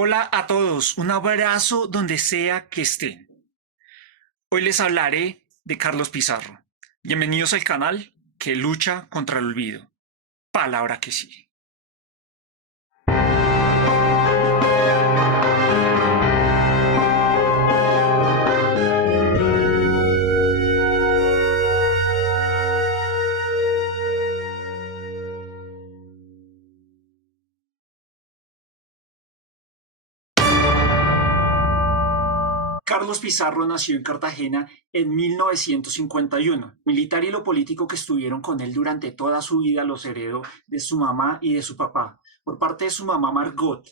Hola a todos, un abrazo donde sea que estén. Hoy les hablaré de Carlos Pizarro. Bienvenidos al canal que lucha contra el olvido. Palabra que sí. Carlos Pizarro nació en Cartagena en 1951. Militar y lo político que estuvieron con él durante toda su vida los heredó de su mamá y de su papá. Por parte de su mamá Margot,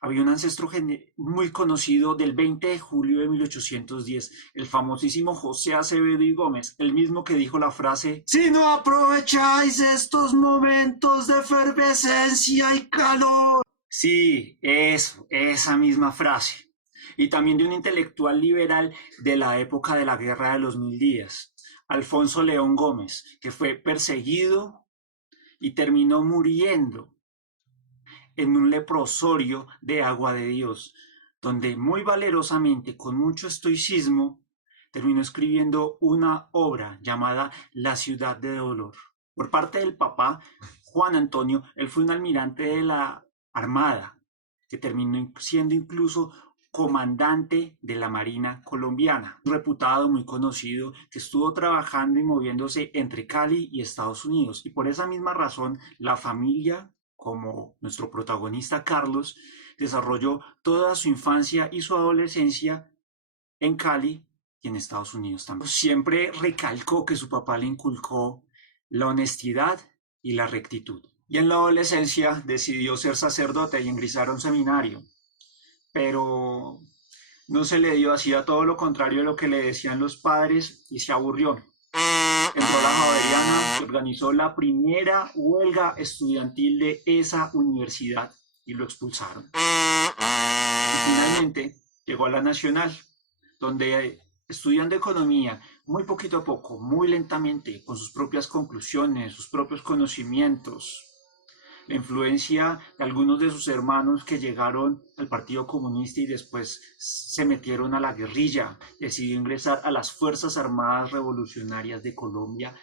había un ancestro muy conocido del 20 de julio de 1810, el famosísimo José Acevedo y Gómez, el mismo que dijo la frase: "Si no aprovecháis estos momentos de efervescencia y calor". Sí, eso, esa misma frase. Y también de un intelectual liberal de la época de la Guerra de los Mil Días, Alfonso León Gómez, que fue perseguido y terminó muriendo en un leprosorio de Agua de Dios, donde muy valerosamente, con mucho estoicismo, terminó escribiendo una obra llamada La ciudad de dolor. Por parte del papá, Juan Antonio, él fue un almirante de la Armada, que terminó siendo incluso comandante de la Marina colombiana, un reputado, muy conocido, que estuvo trabajando y moviéndose entre Cali y Estados Unidos. Y por esa misma razón, la familia, como nuestro protagonista Carlos, desarrolló toda su infancia y su adolescencia en Cali y en Estados Unidos también. Siempre recalcó que su papá le inculcó la honestidad y la rectitud. Y en la adolescencia decidió ser sacerdote y ingresar a un seminario, pero no se le dio, hacía todo lo contrario de lo que le decían los padres y se aburrió. Entró a la Javeriana, que organizó la primera huelga estudiantil de esa universidad y lo expulsaron. Y finalmente llegó a la Nacional, donde estudiando economía, muy poquito a poco, muy lentamente, con sus propias conclusiones, sus propios conocimientos, la influencia de algunos de sus hermanos que llegaron al Partido Comunista y después se metieron a la guerrilla, decidió ingresar a las Fuerzas Armadas Revolucionarias de Colombia,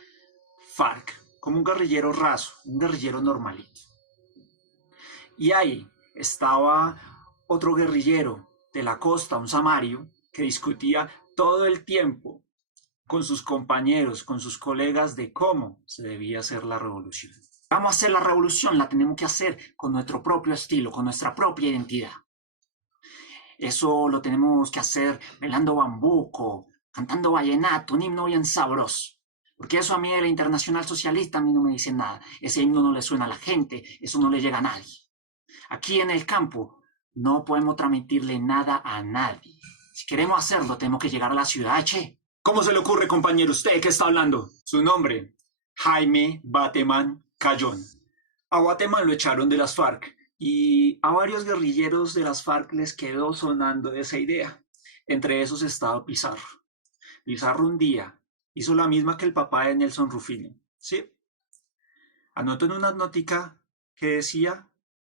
FARC, como un guerrillero raso, un guerrillero normalito. Y ahí estaba otro guerrillero de la costa, un samario, que discutía todo el tiempo con sus compañeros, con sus colegas, de cómo se debía hacer la revolución. Vamos a hacer la revolución, la tenemos que hacer con nuestro propio estilo, con nuestra propia identidad. Eso lo tenemos que hacer bailando bambuco, cantando vallenato, un himno bien sabroso. Porque eso a mí de la Internacional Socialista a mí no me dice nada. Ese himno no le suena a la gente, eso no le llega a nadie. Aquí en el campo no podemos transmitirle nada a nadie. Si queremos hacerlo, tenemos que llegar a la ciudad, che. ¿Cómo se le ocurre, compañero, usted que está hablando? Su nombre, Jaime Bateman Cayón. A Bateman lo echaron de las FARC y a varios guerrilleros de las FARC les quedó sonando esa idea. Entre esos estaba Pizarro. Pizarro un día hizo la misma que el papá de Nelson Rufino, ¿sí? Anotó en una notica que decía: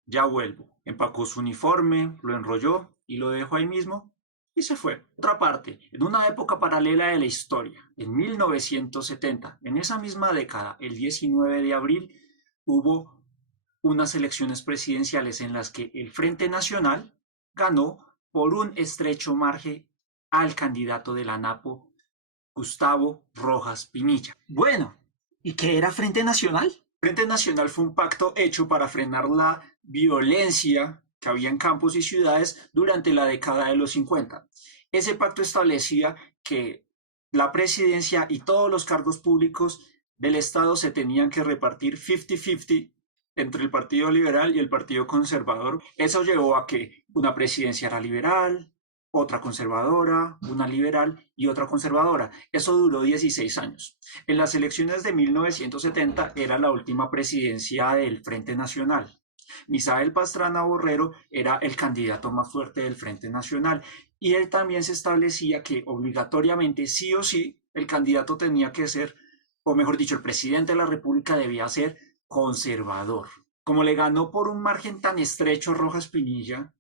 "Ya vuelvo". Empacó su uniforme, lo enrolló y lo dejó ahí mismo y se fue. Otra parte, en una época paralela de la historia, en 1970, en esa misma década, el 19 de abril, hubo unas elecciones presidenciales en las que el Frente Nacional ganó por un estrecho margen al candidato de la NAPO, Gustavo Rojas Pinilla. Bueno, ¿y qué era Frente Nacional? Frente Nacional fue un pacto hecho para frenar la violencia que había en campos y ciudades durante la década de los 50. Ese pacto establecía que la presidencia y todos los cargos públicos del Estado se tenían que repartir 50-50 entre el Partido Liberal y el Partido Conservador. Eso llevó a que una presidencia era liberal, otra conservadora, una liberal y otra conservadora. Eso duró 16 años. En las elecciones de 1970 era la última presidencia del Frente Nacional. Misael Pastrana Borrero era el candidato más fuerte del Frente Nacional y él también se establecía que obligatoriamente, sí o sí, el candidato tenía que ser, o mejor dicho, el presidente de la República debía ser conservador. Como le ganó por un margen tan estrecho Rojas Pinilla,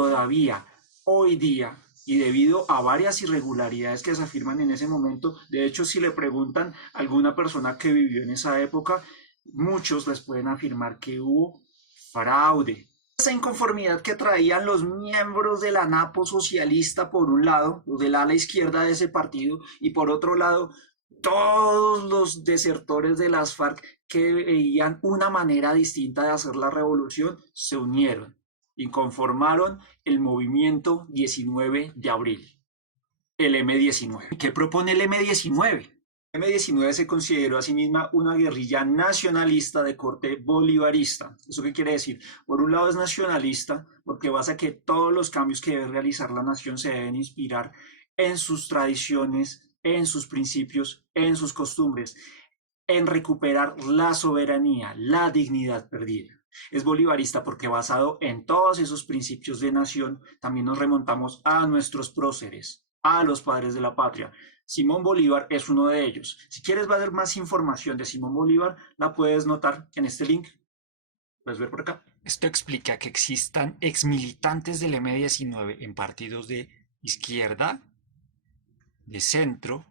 todavía hoy día, y debido a varias irregularidades que se afirman en ese momento, de hecho, si le preguntan a alguna persona que vivió en esa época, muchos les pueden afirmar que hubo fraude. Esa inconformidad que traían los miembros de la NAPO socialista por un lado, los del ala izquierda de ese partido, y por otro lado, todos los desertores de las FARC que veían una manera distinta de hacer la revolución, se unieron y conformaron el movimiento 19 de abril, el M-19. ¿Qué propone el M-19? El M-19 se consideró a sí misma una guerrilla nacionalista de corte bolivarista. ¿Eso qué quiere decir? Por un lado es nacionalista porque basa que todos los cambios que debe realizar la nación se deben inspirar en sus tradiciones, en sus principios, en sus costumbres, en recuperar la soberanía, la dignidad perdida. Es bolivarista porque basado en todos esos principios de nación, también nos remontamos a nuestros próceres, a los padres de la patria. Simón Bolívar es uno de ellos. Si quieres ver más información de Simón Bolívar, la puedes notar en este link. Puedes ver por acá. Esto explica que existan exmilitantes del M-19 en partidos de izquierda, de centro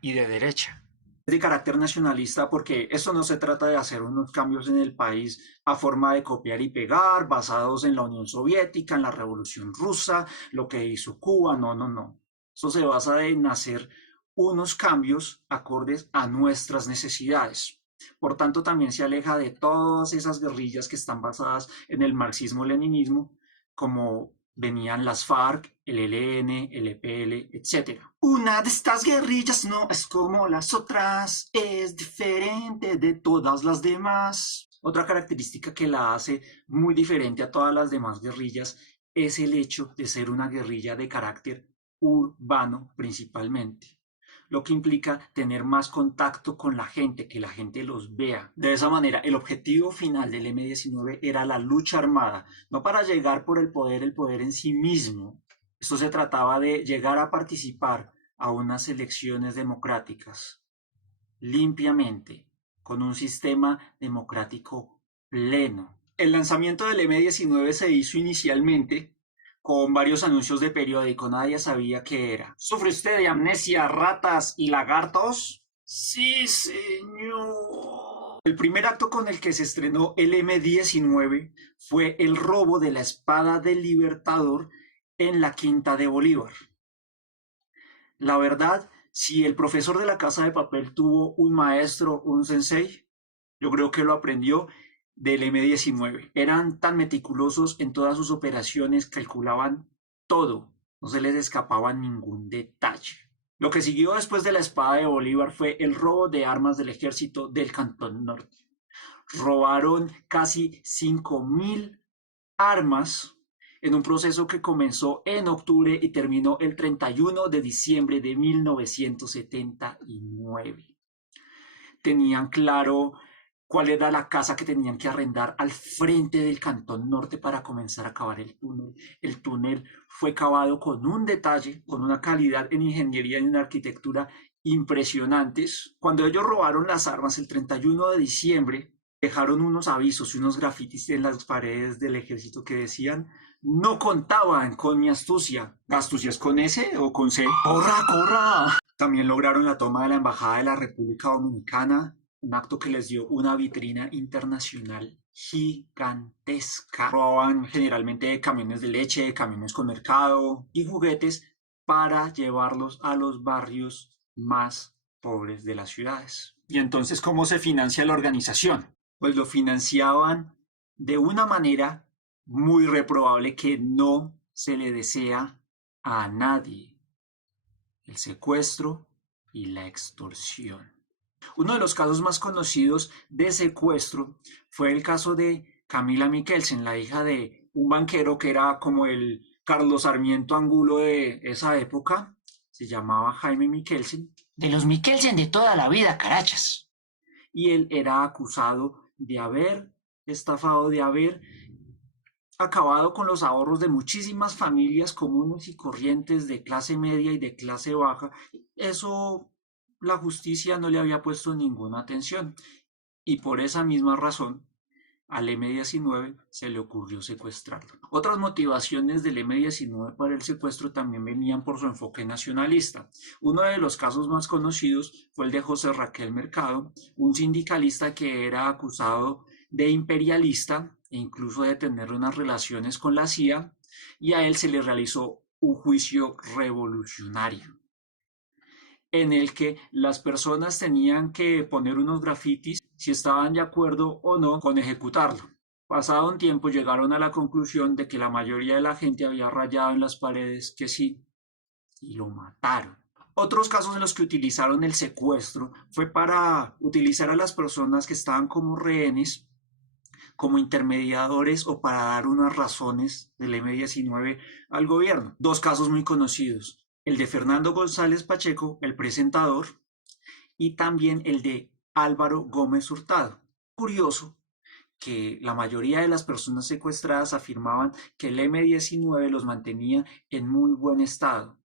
y de derecha. De carácter nacionalista porque esto no se trata de hacer unos cambios en el país a forma de copiar y pegar, basados en la Unión Soviética, en la Revolución Rusa, lo que hizo Cuba, no. Esto se basa en hacer unos cambios acordes a nuestras necesidades. Por tanto, también se aleja de todas esas guerrillas que están basadas en el marxismo-leninismo, como venían las FARC, el ELN, el EPL, etc. Una de estas guerrillas no es como las otras, es diferente de todas las demás. Otra característica que la hace muy diferente a todas las demás guerrillas es el hecho de ser una guerrilla de carácter urbano principalmente, lo que implica tener más contacto con la gente, que la gente los vea. De esa manera, el objetivo final del M-19 era la lucha armada, no para llegar por el poder en sí mismo. Esto se trataba de llegar a participar a unas elecciones democráticas, limpiamente, con un sistema democrático pleno. El lanzamiento del M-19 se hizo inicialmente con varios anuncios de periódico, nadie sabía qué era. ¿Sufre usted de amnesia, ratas y lagartos? Sí, señor. El primer acto con el que se estrenó el M-19 fue el robo de la espada del Libertador en la Quinta de Bolívar. La verdad, si el profesor de la Casa de Papel tuvo un maestro, un sensei, yo creo que lo aprendió del M-19. Eran tan meticulosos en todas sus operaciones, calculaban todo, no se les escapaba ningún detalle. Lo que siguió después de la espada de Bolívar fue el robo de armas del ejército del Cantón Norte. Robaron casi 5.000 armas en un proceso que comenzó en octubre y terminó el 31 de diciembre de 1979. Tenían claro cuál era la casa que tenían que arrendar al frente del Cantón Norte para comenzar a cavar el túnel. El túnel fue cavado con un detalle, con una calidad en ingeniería y en arquitectura impresionantes. Cuando ellos robaron las armas el 31 de diciembre, dejaron unos avisos y unos grafitis en las paredes del ejército que decían: no contaban con mi astucia. ¿Astucia es con S o con C? ¡Corra, corra! También lograron la toma de la Embajada de la República Dominicana, un acto que les dio una vitrina internacional gigantesca. Robaban generalmente camiones de leche, camiones con mercado y juguetes para llevarlos a los barrios más pobres de las ciudades. ¿Y entonces cómo se financia la organización? Pues lo financiaban de una manera muy reprobable que no se le desea a nadie: el secuestro y la extorsión. Uno de los casos más conocidos de secuestro fue el caso de Camila Mikkelsen, la hija de un banquero que era como el Carlos Sarmiento Angulo de esa época. Se llamaba Jaime Mikkelsen. De los Mikkelsen de toda la vida, carachas. Y él era acusado de haber estafado, de haber acabado con los ahorros de muchísimas familias comunes y corrientes de clase media y de clase baja. Eso la justicia no le había puesto ninguna atención, y por esa misma razón al M-19 se le ocurrió secuestrarlo. Otras motivaciones del M-19 para el secuestro también venían por su enfoque nacionalista. Uno de los casos más conocidos fue el de José Raquel Mercado, un sindicalista que era acusado de imperialista e incluso de tener unas relaciones con la CIA, y a él se le realizó un juicio revolucionario en el que las personas tenían que poner unos grafitis si estaban de acuerdo o no con ejecutarlo. Pasado un tiempo llegaron a la conclusión de que la mayoría de la gente había rayado en las paredes que sí, y lo mataron. Otros casos en los que utilizaron el secuestro fue para utilizar a las personas que estaban como rehenes, como intermediadores o para dar unas razones del M-19 al gobierno. Dos casos muy conocidos: el de Fernando González Pacheco, el presentador, y también el de Álvaro Gómez Hurtado. Curioso que la mayoría de las personas secuestradas afirmaban que el M-19 los mantenía en muy buen estado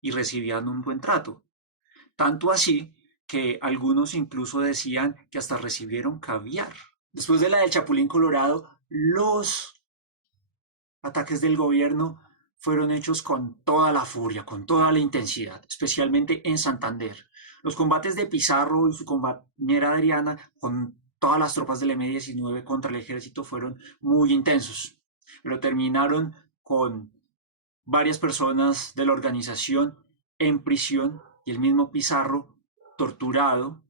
y recibían un buen trato. Tanto así que algunos incluso decían que hasta recibieron caviar. Después de la del Chapulín Colorado, los ataques del gobierno fueron hechos con toda la furia, con toda la intensidad, especialmente en Santander. Los combates de Pizarro y su compañera Adriana con todas las tropas del M-19 contra el ejército fueron muy intensos, pero terminaron con varias personas de la organización en prisión y el mismo Pizarro torturado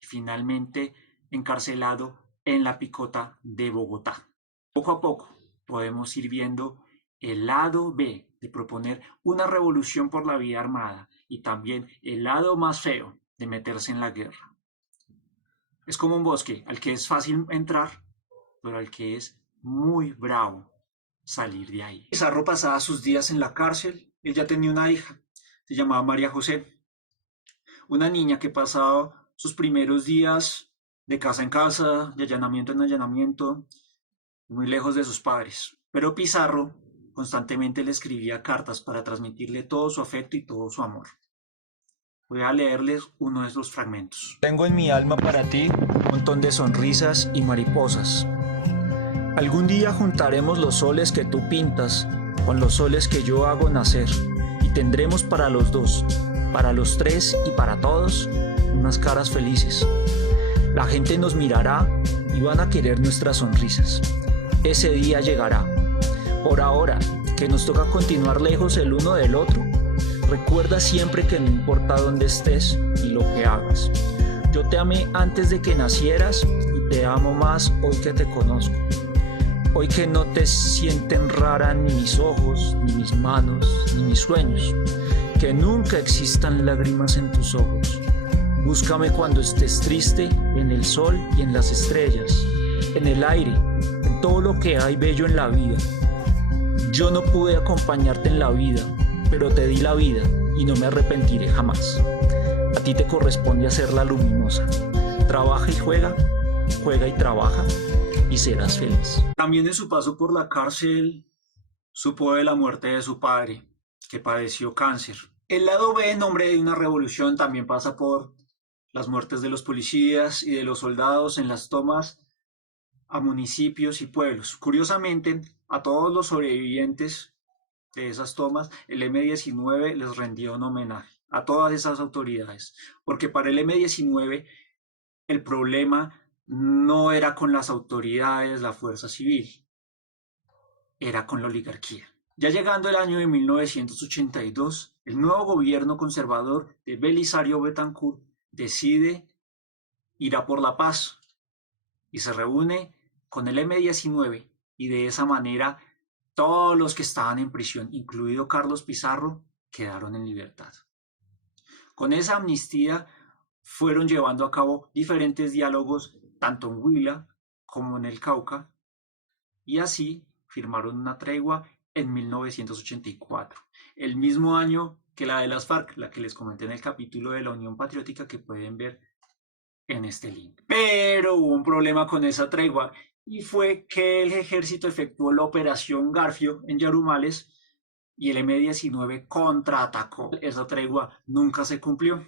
y finalmente encarcelado en la Picota de Bogotá. Poco a poco podemos ir viendo el lado B de proponer una revolución por la vía armada y también el lado más feo de meterse en la guerra. Es como un bosque al que es fácil entrar, pero al que es muy bravo salir de ahí. Pizarro pasaba sus días en la cárcel. Él ya tenía una hija, se llamaba María José, una niña que pasaba sus primeros días de casa en casa, de allanamiento en allanamiento, muy lejos de sus padres. Pero Pizarro constantemente le escribía cartas para transmitirle todo su afecto y todo su amor. Voy a leerles uno de esos fragmentos. Tengo en mi alma para ti un montón de sonrisas y mariposas. Algún día juntaremos los soles que tú pintas con los soles que yo hago nacer, y tendremos para los dos, para los tres y para todos, unas caras felices. La gente nos mirará y van a querer nuestras sonrisas. Ese día llegará. Por ahora, que nos toca continuar lejos el uno del otro, recuerda siempre que no importa dónde estés y lo que hagas. Yo te amé antes de que nacieras y te amo más hoy que te conozco. Hoy que no te sienten rara ni mis ojos, ni mis manos, ni mis sueños. Que nunca existan lágrimas en tus ojos. Búscame cuando estés triste, en el sol y en las estrellas, en el aire, en todo lo que hay bello en la vida. Yo no pude acompañarte en la vida, pero te di la vida y no me arrepentiré jamás. A ti te corresponde hacerla luminosa. Trabaja y juega, juega y trabaja, y serás feliz. También en su paso por la cárcel supo de la muerte de su padre, que padeció cáncer. El lado B, en nombre de una revolución, también pasa por las muertes de los policías y de los soldados en las tomas a municipios y pueblos. Curiosamente, a todos los sobrevivientes de esas tomas, el M-19 les rendió un homenaje, a todas esas autoridades, porque para el M-19 el problema no era con las autoridades, la fuerza civil, era con la oligarquía. Ya llegando el año de 1982, el nuevo gobierno conservador de Belisario Betancur decide ir a por la paz y se reúne con el M-19, y de esa manera todos los que estaban en prisión, incluido Carlos Pizarro, quedaron en libertad. Con esa amnistía fueron llevando a cabo diferentes diálogos tanto en Huila como en el Cauca, y así firmaron una tregua en 1984, el mismo año que la de las FARC, la que les comenté en el capítulo de la Unión Patriótica que pueden ver en este link. Pero hubo un problema con esa tregua, y fue que el ejército efectuó la operación Garfio en Yarumales y el M-19 contraatacó. Esa tregua nunca se cumplió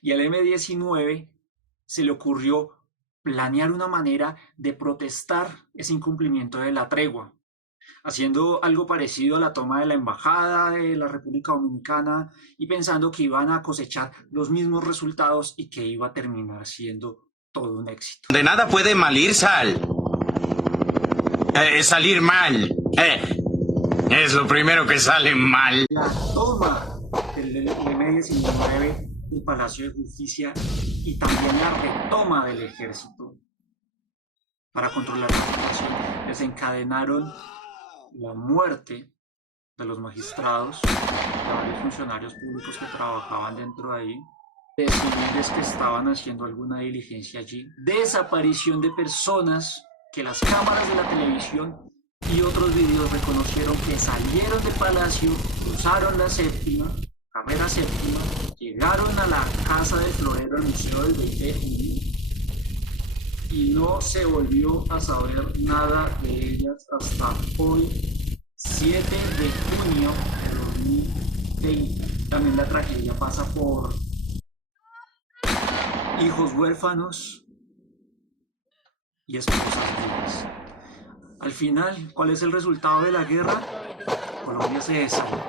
y al M-19 se le ocurrió planear una manera de protestar ese incumplimiento de la tregua, haciendo algo parecido a la toma de la embajada de la República Dominicana y pensando que iban a cosechar los mismos resultados y que iba a terminar siendo todo un éxito. De nada puede salir mal. Es lo primero que sale mal. La toma del M-19 del Palacio de Justicia y también la retoma del ejército para controlar la situación desencadenaron la muerte de los magistrados, de varios funcionarios públicos que trabajaban dentro de ahí, de civiles que estaban haciendo alguna diligencia allí, desaparición de personas que las cámaras de la televisión y otros videos reconocieron que salieron del palacio, cruzaron la séptima, carrera séptima, llegaron a la casa de Florero, al Museo del 20 de junio, y no se volvió a saber nada de ellas hasta hoy, 7 de junio de 2020. También la tragedia pasa por hijos huérfanos y esposas vivas. Al final, ¿cuál es el resultado de la guerra? Colombia se desarma,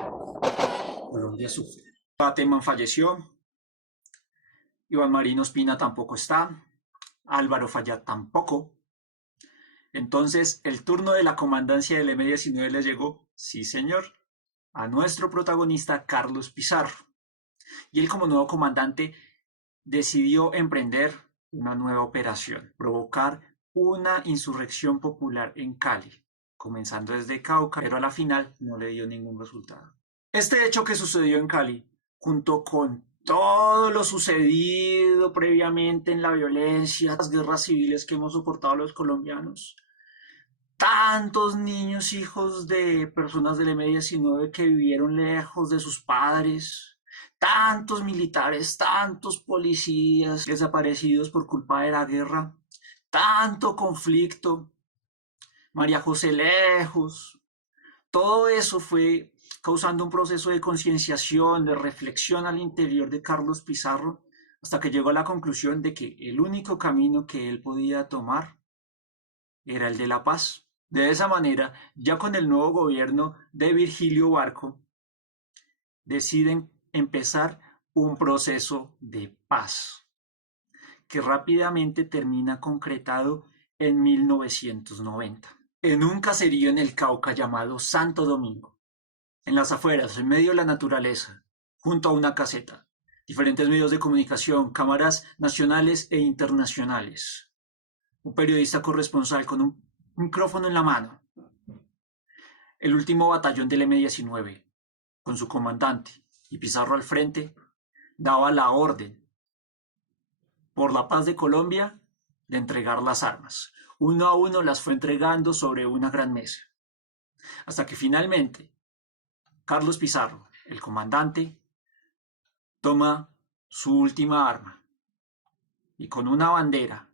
Colombia sufre. Bateman falleció, Iván Marino Ospina tampoco está, Álvaro Fallat tampoco. Entonces, el turno de la comandancia del M-19 le llegó, sí señor, a nuestro protagonista Carlos Pizarro. Y él, como nuevo comandante, decidió emprender una nueva operación, provocar una insurrección popular en Cali, comenzando desde Cauca, pero a la final no le dio ningún resultado. Este hecho que sucedió en Cali, junto con todo lo sucedido previamente en la violencia, las guerras civiles que hemos soportado los colombianos, tantos niños, hijos de personas del M-19 que vivieron lejos de sus padres, tantos militares, tantos policías desaparecidos por culpa de la guerra, tanto conflicto, María José lejos, todo eso fue causando un proceso de concienciación, de reflexión al interior de Carlos Pizarro, hasta que llegó a la conclusión de que el único camino que él podía tomar era el de la paz. De esa manera, ya con el nuevo gobierno de Virgilio Barco, deciden empezar un proceso de paz, que rápidamente termina concretado en 1990, en un caserío en el Cauca llamado Santo Domingo, en las afueras, en medio de la naturaleza, junto a una caseta, diferentes medios de comunicación, cámaras nacionales e internacionales, un periodista corresponsal con un micrófono en la mano, el último batallón del M-19, con su comandante y Pizarro al frente, daba la orden por la paz de Colombia de entregar las armas. Uno a uno las fue entregando sobre una gran mesa, hasta que finalmente Carlos Pizarro, el comandante, toma su última arma y con una bandera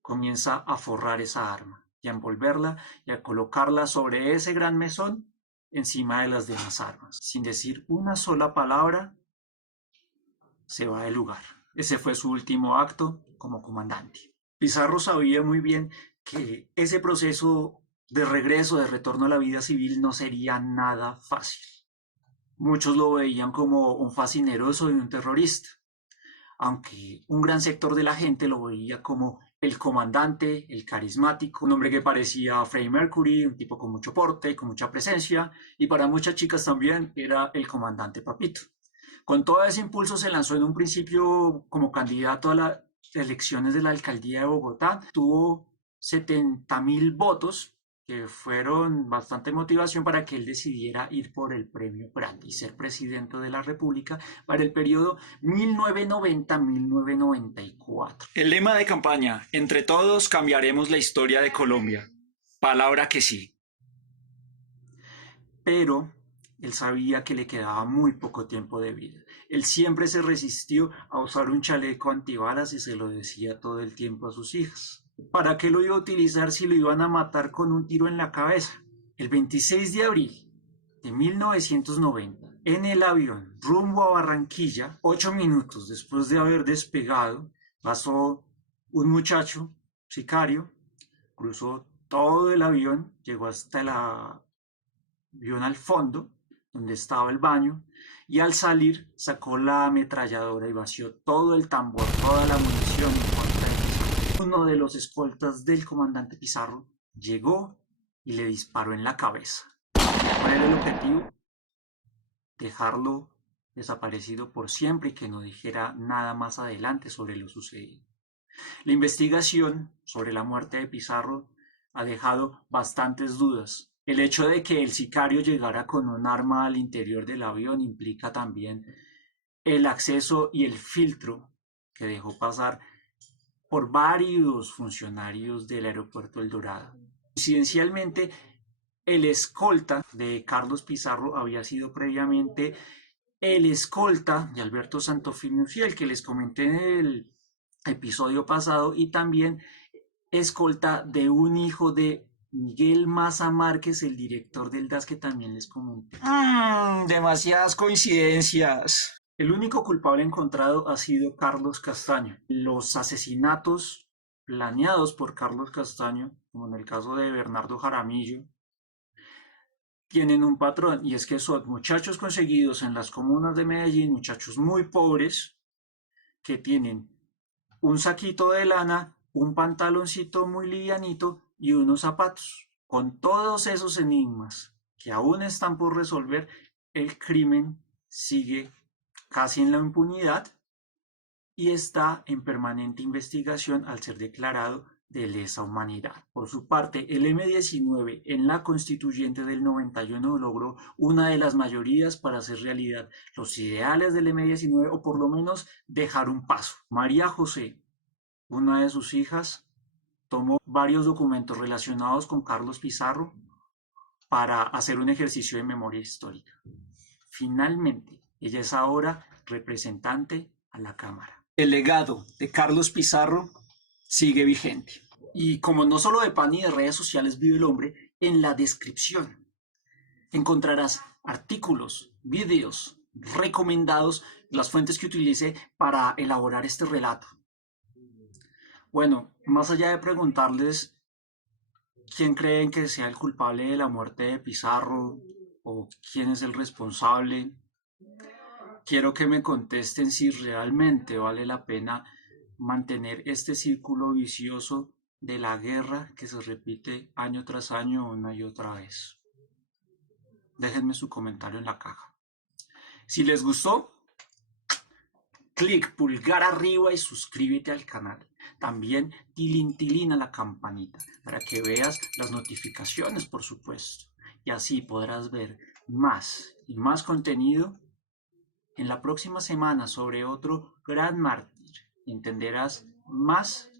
comienza a forrar esa arma y a envolverla y a colocarla sobre ese gran mesón encima de las demás armas. Sin decir una sola palabra, se va del lugar. Ese fue su último acto como comandante. Pizarro sabía muy bien que ese proceso de regreso, de retorno a la vida civil, no sería nada fácil. Muchos lo veían como un fascineroso y un terrorista, aunque un gran sector de la gente lo veía como el comandante, el carismático, un hombre que parecía a Freddie Mercury, un tipo con mucho porte, con mucha presencia, y para muchas chicas también era el comandante Papito. Con todo ese impulso se lanzó en un principio como candidato a las elecciones de la alcaldía de Bogotá, tuvo 70.000 votos, que fueron bastante motivación para que él decidiera ir por el premio Prandi y ser presidente de la República para el periodo 1990-1994. El lema de campaña: entre todos cambiaremos la historia de Colombia. Palabra que sí. Pero él sabía que le quedaba muy poco tiempo de vida. Él siempre se resistió a usar un chaleco antibalas y se lo decía todo el tiempo a sus hijas. ¿Para qué lo iba a utilizar si lo iban a matar con un tiro en la cabeza? El 26 de abril de 1990, en el avión rumbo a Barranquilla, 8 minutos después de haber despegado, pasó Un muchacho, sicario, cruzó todo el avión, llegó hasta el avión al fondo, donde estaba el baño, y al salir sacó la ametralladora y vació todo el tambor, toda la munición en contra de Pizarro. Uno de los escoltas del comandante Pizarro llegó y le disparó en la cabeza. ¿Cuál era el objetivo? Dejarlo desaparecido por siempre y que no dijera nada más adelante sobre lo sucedido. La investigación sobre la muerte de Pizarro ha dejado bastantes dudas. El hecho de que el sicario llegara con un arma al interior del avión implica también el acceso y el filtro que dejó pasar por varios funcionarios del aeropuerto El Dorado. Coincidencialmente, el escolta de Carlos Pizarro había sido previamente el escolta de Alberto Santofimio, el que les comenté en el episodio pasado, y también escolta de un hijo de Miguel Maza Márquez, el director del DAS, que también les comenté. Demasiadas coincidencias. El único culpable encontrado ha sido Carlos Castaño. Los asesinatos planeados por Carlos Castaño, como en el caso de Bernardo Jaramillo, tienen un patrón, y es que son muchachos conseguidos en las comunas de Medellín, muchachos muy pobres, que tienen un saquito de lana, un pantaloncito muy livianito y unos zapatos. Con todos esos enigmas que aún están por resolver, el crimen sigue casi en la impunidad y está en permanente investigación al ser declarado de lesa humanidad. Por su parte, el M-19 en la Constituyente del 91 logró una de las mayorías para hacer realidad los ideales del M-19, o por lo menos dejar un paso. María José, una de sus hijas, tomó varios documentos relacionados con Carlos Pizarro para hacer un ejercicio de memoria histórica. Finalmente, ella es ahora representante a la Cámara. El legado de Carlos Pizarro sigue vigente. Y como no solo de pan y de redes sociales vive el hombre, en la descripción encontrarás artículos, videos recomendados, las fuentes que utilicé para elaborar este relato. Bueno, más allá de preguntarles quién creen que sea el culpable de la muerte de Pizarro o quién es el responsable, quiero que me contesten si realmente vale la pena mantener este círculo vicioso de la guerra que se repite año tras año una y otra vez. Déjenme su comentario en la caja. Si les gustó, clic pulgar arriba y suscríbete al canal. También tilín a la campanita para que veas las notificaciones, por supuesto. Y así podrás ver más y más contenido en la próxima semana sobre otro gran mártir. Entenderás más